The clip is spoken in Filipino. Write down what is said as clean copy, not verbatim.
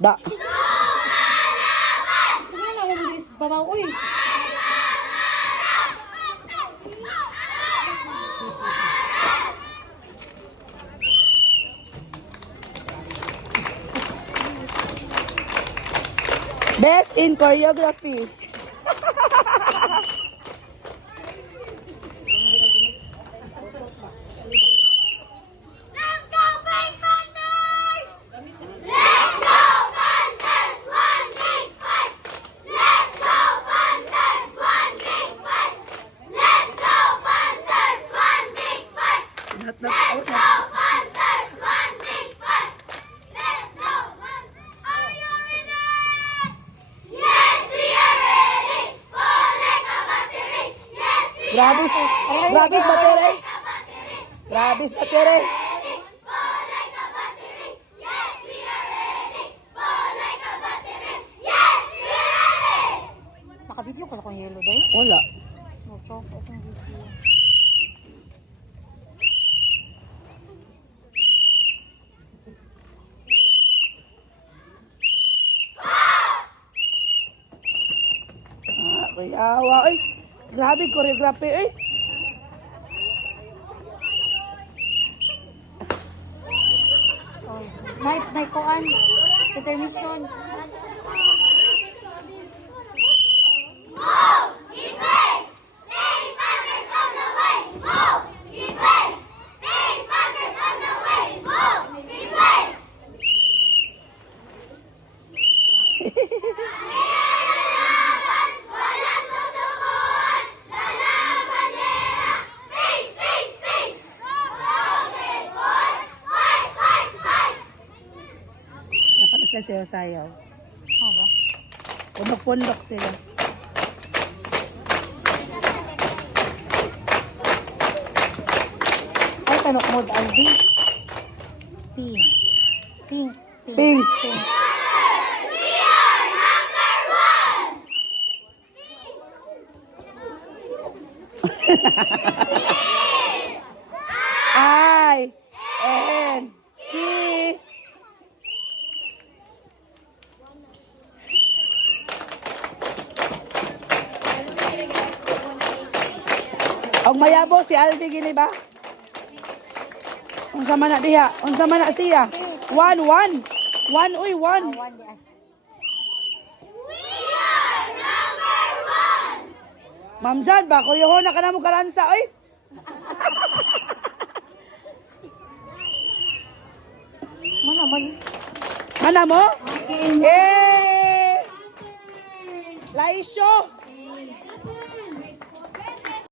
Da. Ano na ako bilis babaw, uy. Best in choreography. Grabis. Grabis batere. Grabis batere. Naka-video ka akong yellow day. Wala. No-chok akong video. Kuyawa. Ay, grabe choreography. Ay. Oh, may kuan. Determination. Dapat sila sayaw-sayaw. Oh, ba? Pundok-pundok sila. Ay, tanok mo, Aldi. Pink. Pink. Pink. Pink. I N P. Og mayabo si Aldi gini ba? Unsa man na diha? Unsa man na siya? 1-1. 1 uy 1. One day. Ma'am Jan ba kuryohon na kana mo karansa oy? Mana man? Mana mo? Eh! Laisyo!